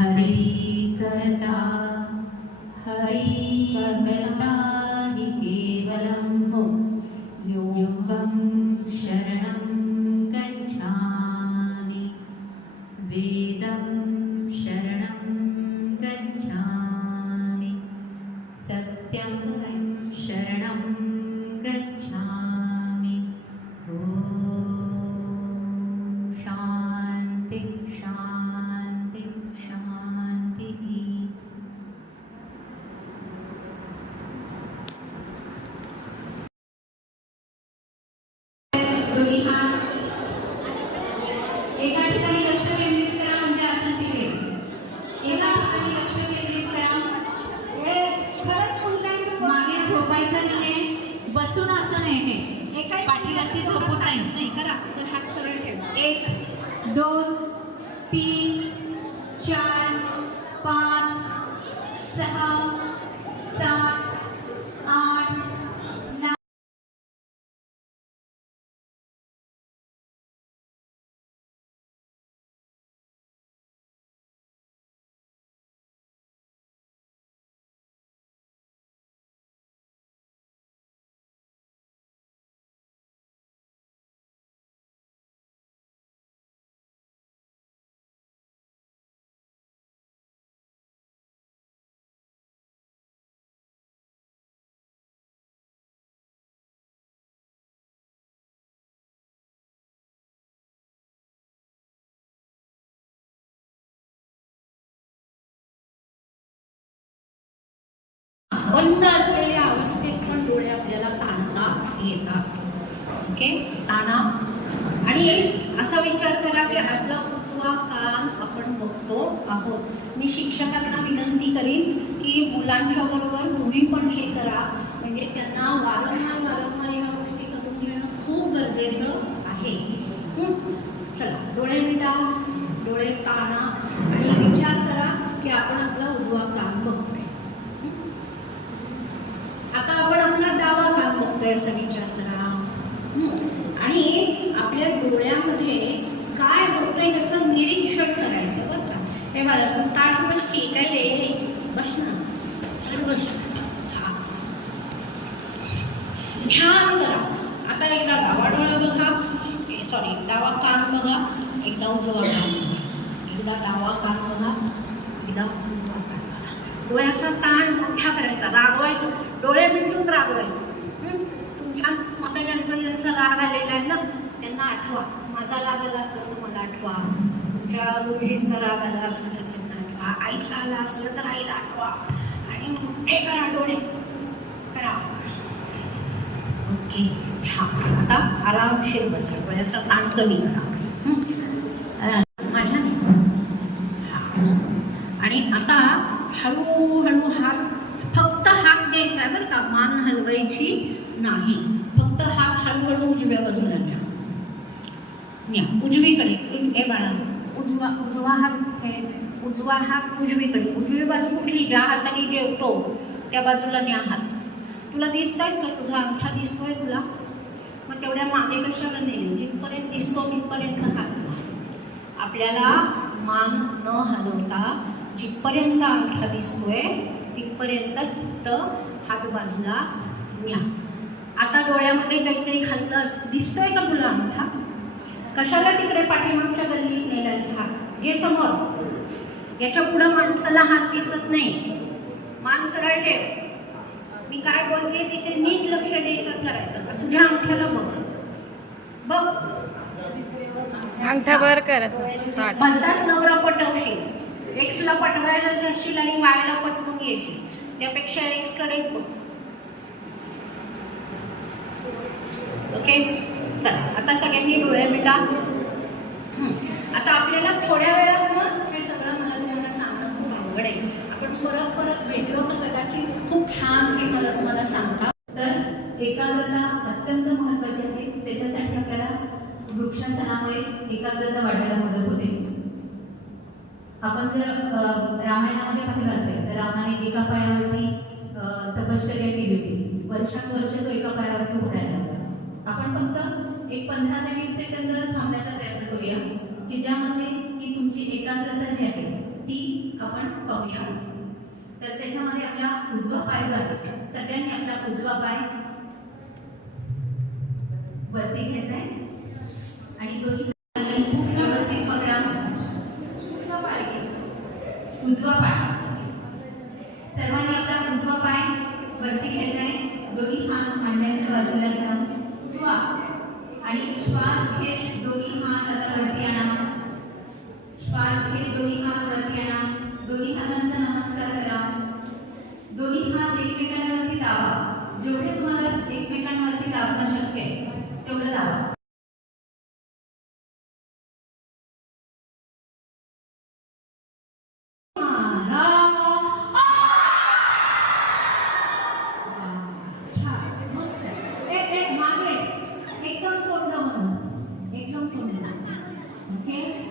हरि करता हरि करता। दोन तीन चार बंद असलेल्या अवस्थेत पण डोळे आपल्याला ताणता येतात. ओके? ताणा. आणि असा विचार करा की आपला उजवा कान आपण बघतो आहोत. मी शिक्षकांना विनंती करीन की मुलांच्या बरोबर तुम्ही पण हे करा. म्हणजे त्यांना वारंवार वारंवार या गोष्टी करून घेणं खूप गरजेचं आहे. चला डोळे मिटा. डोळे ताणा आणि विचार करा की आपण आपला उजवा कान बघतोय आता आपण आपला डावा कान बघतोय असा विचार करा आणि आपल्या डोळ्यामध्ये काय होतंय याचं निरीक्षण करायचं बरं का. हे बाळा तू ताट बस की काय रे? बस ना. बस. हा. छान करा. आता एकदा डावा डोळा बघा. सॉरी डावा कान बघा. एकदा उजवा कान बघा. एकदा डावा कान बघा. एकदा उजवा कान बघा. डोळ्याचा ताण मोठा करायचा. रागवायचा. डोळे मिटून रागवायचं. आता ज्यांचा राग आलेला आहे ना त्यांना आठवा. माझा राग आला असेल तर मला आठवा. तुमच्या मुलींचा राग आला असेल तर त्यांना आठवा. आईचा आला असेल तर आईला आठवा. आणि मोठे करा डोळे करा. ओके छान. आता आरामशीर बसा. डोळ्याचा ताण कमी करा माझ्या हा. आणि आता हळूहळू हात फक्त हात द्यायचा आहे बरं का. मान करायची नाही. फक्त हा खालकडून उजव्या बाजूला न्या. न्या. उजवीकडे. हे बाळा. उजवा उजवा हात उजवा हात उजवीकडे. उजवी बाजू कुठली? ज्या हाताने जेवतो त्या बाजूला न्या हात. तुला दिसतोय का? तुझा अंगठा दिसतोय तुला? मग तेवढ्या मागे कशाला नेले? जिथपर्यंत दिसतो तिथपर्यंत हात आपल्याला मान न हलवता जिथपर्यंत अंगठा दिसतोय तिथपर्यंतच फक्त हात बाजूला न्या आता डोळ्यामध्ये काहीतरी हल्लं दिसतोय का तुला अंगठा? कशाला तिकडे पाठीमागच्या गल्लीत नेलायस हात घे समोर. याच्या पुढं माणसाला हात दिसत नाही. मान सरळ ठेव. मी काय बोलते तिथे नीट लक्ष द्यायचं करायचं तुझ्या अंगठ्याला बघ. बघ. अंगठा वर कर भलताच नवरा पटवशील. एक्सला पटवायला जाशील आणि वायला पटवून येशील. त्यापेक्षा एक्स कडेच बघ. ओके? चला आता सगळ्यांनी डोळे मिटा. आता आपल्याला थोड्या वेळात मग हे सगळं मला तुम्हाला सांगणं खूप आवड आहे. आपण परत परत भेटलो तर कदाचित खूप छान हे मला तुम्हाला सांगता. तर एकाग्रता अत्यंत महत्वाची आहे. त्याच्यासाठी आपल्याला वृक्षासनामुळे एकाग्रता वाढायला मदत होते. आपण जर रामायणामध्ये पाहिलं असेल तर रामाने एका पायावरती तपश्चर्या केली होती. वर्षानुवर्ष तो एका पायावरती उभा राहिला. आपण फक्त एक पंधरा ते वीस सेकंद थांबण्याचा प्रयत्न करूया. की ज्यामध्ये की तुमची एकाग्रता जी आहे ती आपण पाहूया. तर त्याच्यामध्ये आपला उजवा पाय जो आहे सगळ्यांनी आपला उजवा पाय वरती घ्यायचा आहे. आणि दोन्ही व्यवस्थित पकडा. उजवा पाय घ्यायचा. उजवा पाय. सर्वांनी आपला उजवा पाय वरती घ्यायचा आहे. दोन्ही हात मांड्यांच्या बाजूला घ्या श्वास आणि श्वास घेत दोन्ही हात आता वरती आणा श्वास घेत दोन्ही हात वरती आणा दोन्ही हातांचा नमस्कार Okay?